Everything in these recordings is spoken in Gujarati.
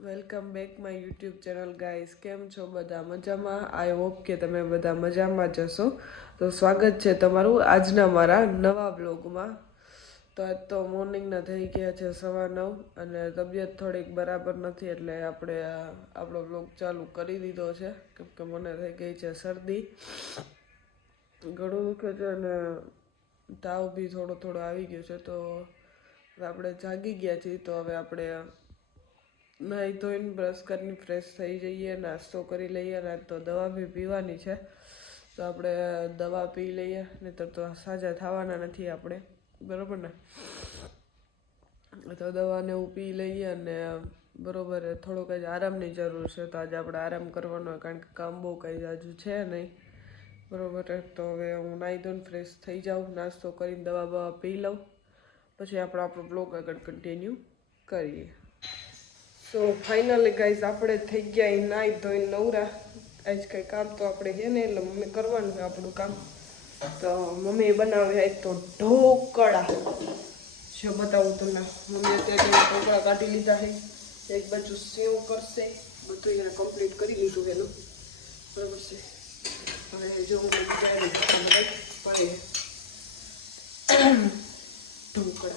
Welcome back my YouTube channel guys કેમ છો બધા? મજામાં? આઈ હોપ કે તમે બધા મજામાં જશો તો સ્વાગત છે તમારું આજના મારા નવા બ્લોગમાં તો આજ તો મોર્નિંગના થઈ ગયા છે સવા નવ અને તબિયત થોડીક બરાબર નથી એટલે આપણે આપણો બ્લોગ ચાલુ કરી દીધો છે. કેમ કે મને થઈ ગઈ છે શરદી. ઘણું દુખે છે અને તાવ બી થોડો થોડો આવી ગયો છે. તો આપણે જાગી ગયા છીએ. તો હવે આપણે નાહી ધોઈને બ્રશ કરીને ફ્રેશ થઈ જઈએ, નાસ્તો કરી લઈએ અને તો દવા બી પીવાની છે. તો આપણે દવા પી લઈએ, નહીંતર તો સાજા થવાના નથી આપણે. બરાબર ને? તો દવાને એવું પી લઈએ અને બરોબર, થોડોક જ આરામની જરૂર છે. તો આજે આપણે આરામ કરવાનો કારણ કે કામ બહુ કંઈ જાજુ છે નહીં. બરોબર, તો હવે હું નાહી ધોઈને ફ્રેશ થઈ જાઉં, નાસ્તો કરીને દવા બવા પી લઉં. પછી આપણે આપણો બ્લોગ આગળ કન્ટિન્યુ કરીએ. સો ફાઇનલી ગાઈઝ આપણે થઈ ગયા એ નાહી ધોઈ નવરા. આજ કંઈ કામ તો આપણે છે ને, એટલે મમ્મી કરવાનું છે આપણું કામ. તો મમ્મી બનાવ્યા આજ તો ઢોકળા. જો બતાવું તમને. મમ્મી અત્યારે ઢોકળા કાઢી લીધા છે. એક બાજુ સેવ કરશે. બધું એને કમ્પ્લીટ કરી લીધું એનું બરાબર છે. હવે જો હું ઢોકળા.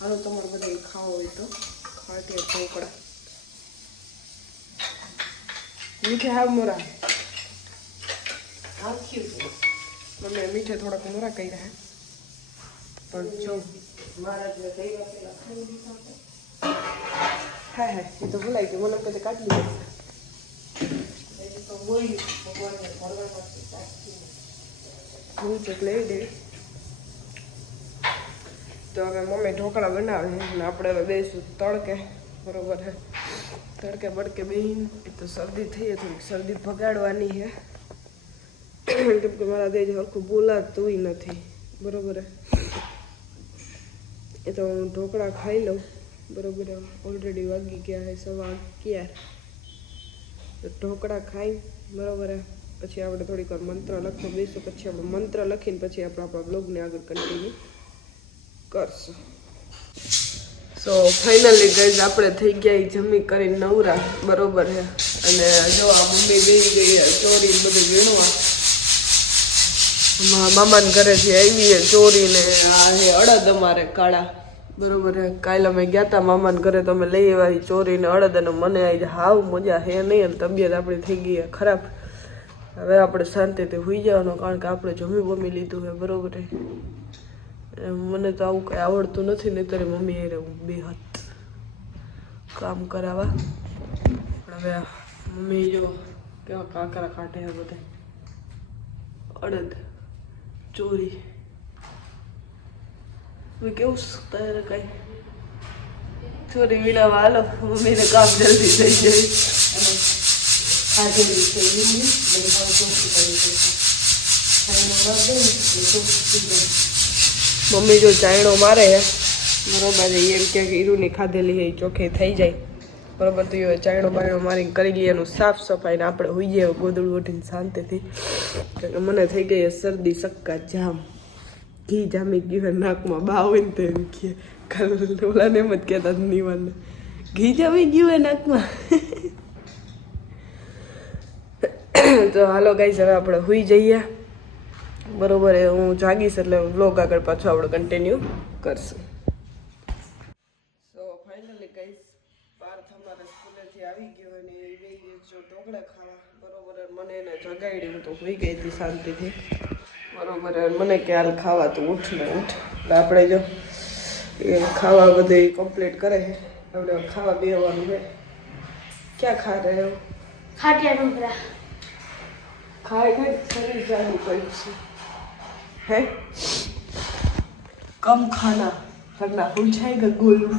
હાલો, તમારે બધા ખાવા હોય તો. ખાટીએ ઢોકળા. મીઠે હાવ મોરા મને મીઠે થોડાક મોરા કહી રહ્યા પણ જો હા હા એ તો ભૂલાઈ ગયું મને કદી કાઢી લીધું હું ચોક લઈ દેવી તો હવે મમ્મી ઢોકળા બનાવે છે અને આપણે હવે બેસું તડકે બરોબર છે તડકે બડકે એ તો શરદી થઈ થોડીક શરદી ભગાડવાની છે. કેમ કે મારા દેજ હરખું બોલાતું નથી. બરોબર એ તો હું ઢોકળા ખાઈ લઉં. બરોબર ઓલરેડી વાગી ગયા છે સવા અગિયાર. ઢોકળા ખાઈ, બરોબર પછી આપણે થોડીક વાર મંત્ર લખવા બેસું, પછી આપણે મંત્ર લખીને પછી આપણે આપણા બ્લોગને આગળ કન્ટિન્યુ કરશું. સો ફાઇનલી ગઈઝ આપણે થઈ ગયા જમી કરી નવરા. બરોબર છે? અને જો આ મમ્મી બેસી ગઈ ચોરી બધું વીણવા મામાના ઘરેથી આવી ચોરી ને, આ હે અડદ અમારે કાળા. બરોબર છે? કાલે અમે ગયા હતા મામાના ઘરે તો અમે લઈ આવ્યા ચોરી ને અડદ અને મને આવી હાવ મજા હે નહીં, અને તબિયત આપણી થઈ ગઈ ખરાબ. હવે આપણે શાંતિથી હોઈ જવાનું, કારણ કે આપણે જમી બમી લીધું છે. બરોબર મને તો આવું કંઈ આવડતું નથી ને ત્યારે મમ્મી હું બે હાથ કામ કરાવવા. પણ હવે મમ્મી જો કેવા કાંકરા કાઢે છે બધા. અડદ, ચોરી. મેં કેવું તારે કાંઈ? ચોરી વિનાવા હાલો. મમ્મીને કામ જલ્દી થઈ જાય. ખાધેલી છે બધી હવે કરી દેશે. મમ્મી જો ચાયણો મારે હે. બરોબર એમ કે ઈરુની ખાધેલી છે ચોખે થઈ જાય. બરોબર, તો એ ચાયણો બાયણો મારીને કરી લઈએ એનું સાફ સફાઈને આપણે હોઈ જઈએ ગોદડું ઉઠીને શાંતિથી. મને થઈ ગઈ શરદી, સક્કા, જામ. ઘી જામી ગયું નાકમાં બાવીને તો એમ કે, કાલ ઓલાને એમ જ કહેતા નિવાલને. ઘી જામી ગયું હોય નાકમાં. તો હાલો ગાઈસ હવે આપણે હોઈ જઈએ. બરોબર એ હું જાગીશ એટલે વ્લોગ આગળ પાછો આપણે કન્ટિન્યુ કરશું. સો ફાઇનલી ગાઈસ પાર્થ અમારે સ્કૂલેથી આવી ગયો અને એ ગઈ જો ઢોકળા ખાવા બરોબર મને એને જગાડી હું તો હોઈ ગઈ હતી શાંતિથી. બરોબર મને કે હાલ ખાવા તો ઉઠ ને ઉઠ. એટલે આપણે જો એ ખાવા બધું કમ્પ્લીટ કરે આપણે ખાવા બેવાનું છે. ક્યાં ખા રહે ખાટિયા ઢોકળા. ખાઈ ખાઈ શરીર જાણવું પડ્યું છે. है कम खाना वरना हो जाएगा गोलू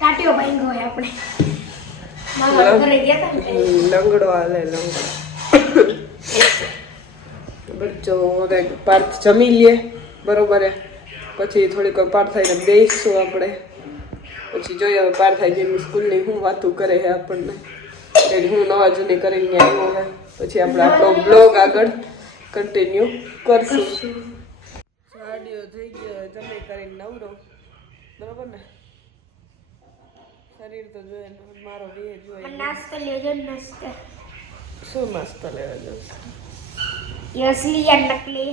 ટાટીઓ બાંધ્યો હોય આપણે મામા ઘરે ગયા હતા ને લંગડો હાલે લંગડો બચ્ચો હવે પાર્થ જમી લઈએ બરોબર હે પછી થોડીક વાર પાર થઈને બેસશું આપણે પછી જોઈએ હવે પાર થાય જેની સ્કૂલની શું વાતું કરે છે આપણને કે હું નવા જૂની કરીને આવ્યો છે પછી આપણે આપણો બ્લોગ આગળ કન્ટિન્યુ કરશું સાડીઓ થઈ ગયો તમે કરીને નવરો બરોબર ને શરીર તો જોઈએ ને મારો વેહ મને જોઈએ नाश्ता ले जो नाश्ता શું નાસ્તો લેવા જશે ये असली या नकली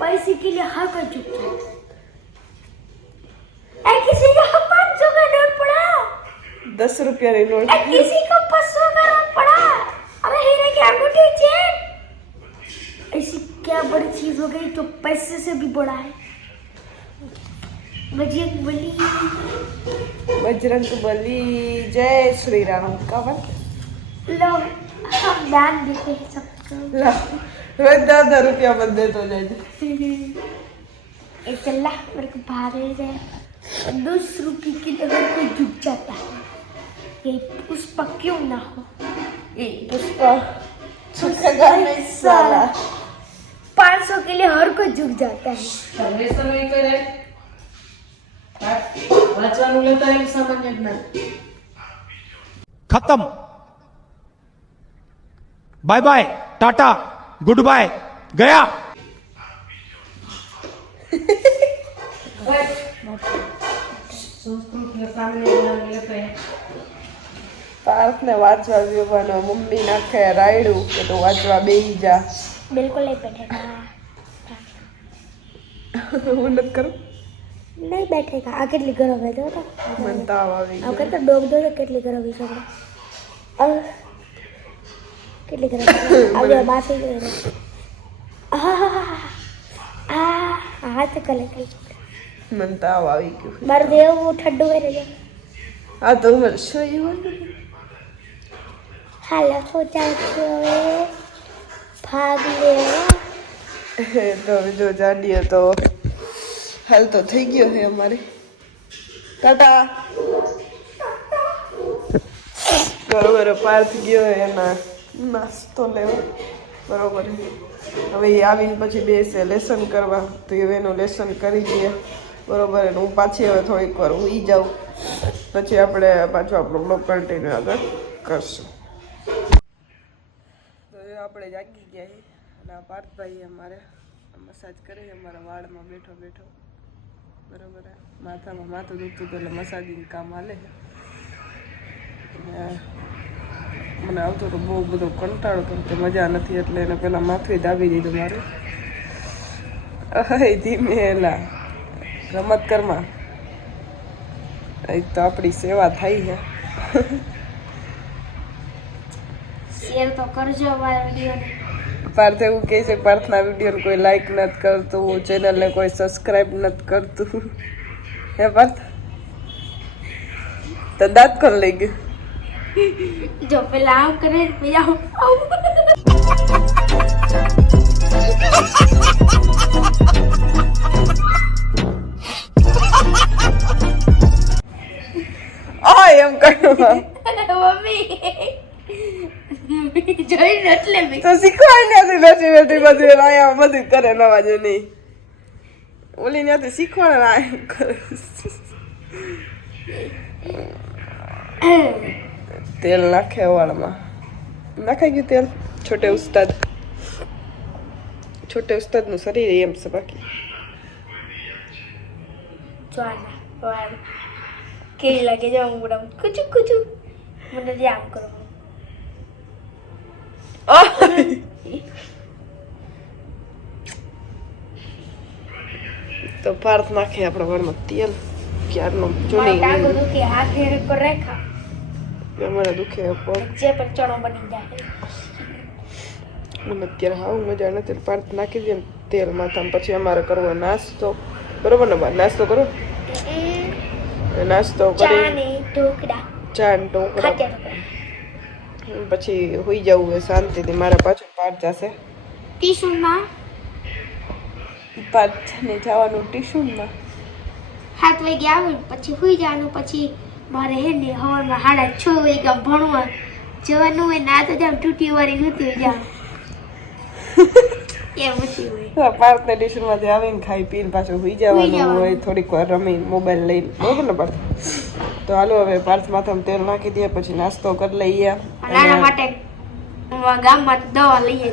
पैसे के लिए हर कोई झुक जाता है किसी का पाँच सौ का नोट पड़ा दस रुपया ले लो। किसी का पसंद का रोक पड़ा। अरे हेरा क्या गुटे चेन। ऐसी क्या बड़ी चीज़ हो गई जो पैसे से भी बड़ा है? बजरंग बली। बजरंग बली। जय श्री राम। का वक्त लो हम दान देते हैं सबको लो रोज दस दस रुपया बंदे तो जाए एक अल्लाह मेरे को भाग ले जाए दस रुपये की तरह कोई झुक जाता है। ये पुष्पा क्यों ना हो એ પુષ્પા છુકેગા નહીં સાલા पाँच सौ के लिए हर कोई झुक जाता है સંદેશો નહીં કરે વાંચવાનું લેતા એમ સામાન્ય જ્ઞાન खत्म bye bye tata good bye गया સંસ્કૃત સામાન્ય જ્ઞાન લેતા એમ પાર્થને વાંચવા જોવાનો મમ્મી નાખે રાયડું કે તો વાંચવા બેસી જા. બિલકુલ નહીં બેઠેગા હું નથી કરું. નહીં બેઠેગા આ કેટલી ગરમ હે તો. મને તાવ આવી આ કરતા ડોગ દોડે કેટલી ગરમ છે કેટલી ગરમ આજે બાસી ગઈ આ હાથ કલે કલે. મને તાવ આવી ગયો. મારું દેવું ઠંડુ કરી દે. આ તો મને શું એવું હાલો હો હવે ભાગ તો બીજો જાડીએ તો. હાલ તો થઈ ગયો છે અમારે. ટાટા. બરોબર પાર્થ ગયો એના નાસ્તો લેવો. બરોબર. હવે એ આવીને પછી બેસે લેસન કરવા, તો હવે એનું લેસન કરી દઈએ બરોબર હું પાછી હવે થોડીક વાર ઉઈ જાઉં. પછી આપણે પાછો આપણો બ્લોક કન્ટિન્યુ આગળ કરશું. તો એ આપણે જાગી ગયા અને આ પાર્થભાઈ અમારે મસાજ કરી, અમારા વાળમાં બેઠો બેઠો. બરોબર માથામાં માથું દુખતું હતું એટલે મસાજિંગ કામ હાલે મને આવતો તો બહુ બધો કંટાળો કેમ કે મજા નથી એટલે એને પહેલાં માથું દાબી દીધું મારે. અહય ધીમે એલા. રમત કરમાં. એક તો આપણી સેવા થઈ છે શેર તો કરજો અમારા વિડીયોને. પાર્થ એવું કહે છે પાર્થના વિડીયોને કોઈ લાઈક નથી કરતું ચેનલને કોઈ સબસ્ક્રાઈબ નથી કરતું. હે પાર્થ? તો દાંત કોણ લઈ ગયું? જો પેલા આમ કરે પછી બેઠી બધું આયા બધું કરે નવા જૂની. ઓલી ત્યાંથી શીખવાડે એમ કરે. તેલ નાખે વાળમાં નાખાઈ ગયું તેલ? છોટે ઉસ્તાદ. છોટે ઉસ્તાદનું શરીર એમ છે બાકી. કેવી લાગે જો હું આમ કુચું કુચું મને આમ કરો. તો પાર્થ નાખે આપણા વાળમાં તેલ ક્યારનો રેખા અમારે દુખે જે પણ ચણો બની જાય મને અત્યારે હાવ મજા નથી પાર્થ નાખી દે તેલ માથામાં પછી અમારે કરવો નાસ્તો બરોબર ને નાસ્તો કરો નાસ્તો કરી ચા ને ઢોકળા પછી હોઈ જવું શાંતિથી મારા પાછળ પાર્થ જશે ટીશુમાં પાર્થને જવાનું ટ્યુશનમાં સાત વાગે આવે પછી સુઈ જવાનું પછી મારે હે ને હવારમાં સાડા છ વાગ્યા ભણવા જવાનું હોય ના તો જામ તૂટી વાળી નહોતી જામ એ પછી હોય. આવીને ખાઈ પીને પાછું સુઈ જવાનું. હોય થોડીક વાર રમી મોબાઈલ લઈને. બરોબર ને પાર્થ. તો હાલો હવે પાર્થ માથામાં તેલ નાખી દે પછી નાસ્તો કરી લઈએ. નાના માટે ગામમાં દવા લઈએ.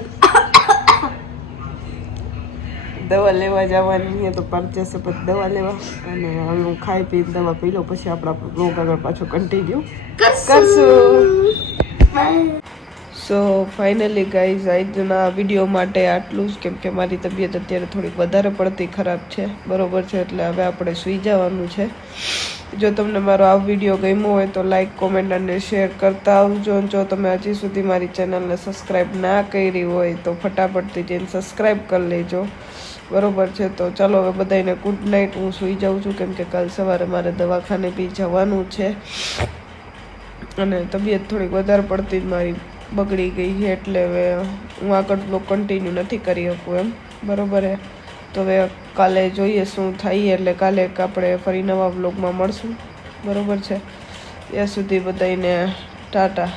દવા લેવા જવાની છે તો પરચેસ પર દવા લેવા અને હવે હું ખાઈ પીને દવા પી લઉં પછી આપણા રોગ આગળ પાછો કન્ટિન્યુ કરશું. સો ફાઇનલી ગાઈઝ આજના વીડિયો માટે આટલું જ. કેમ કે મારી તબિયત અત્યારે થોડીક વધારે પડતી ખરાબ છે. બરોબર છે એટલે હવે આપણે સૂઈ જવાનું છે. જો તમને મારો આ વીડિયો ગમ્યો હોય તો લાઈક કોમેન્ટ અને શેર કરતા આવજો. જો તમે હજી સુધી મારી ચેનલને સબસ્ક્રાઈબ ના કરી હોય તો ફટાફટથી જઈને સબસ્ક્રાઈબ કરી લેજો. બરોબર છે, તો ચાલો હવે બધાને ગુડ નાઇટ હું સૂઈ જાઉં છું, કેમ કે કાલ સવારે મારે દવાખાને બી જવાનું છે. અને તબિયત થોડીક વધારે પડતી જ મારી બગડી ગઈ છે, એટલે હવે હું આગળ બ્લોક કન્ટિન્યુ નથી કરી શકું એમ. બરોબર હે? તો હવે કાલે જોઈએ શું થાય, એટલે કાલે આપણે ફરી નવા બ્લોગમાં મળશું. બરોબર છે? ત્યાં સુધી બધાને ટાટા.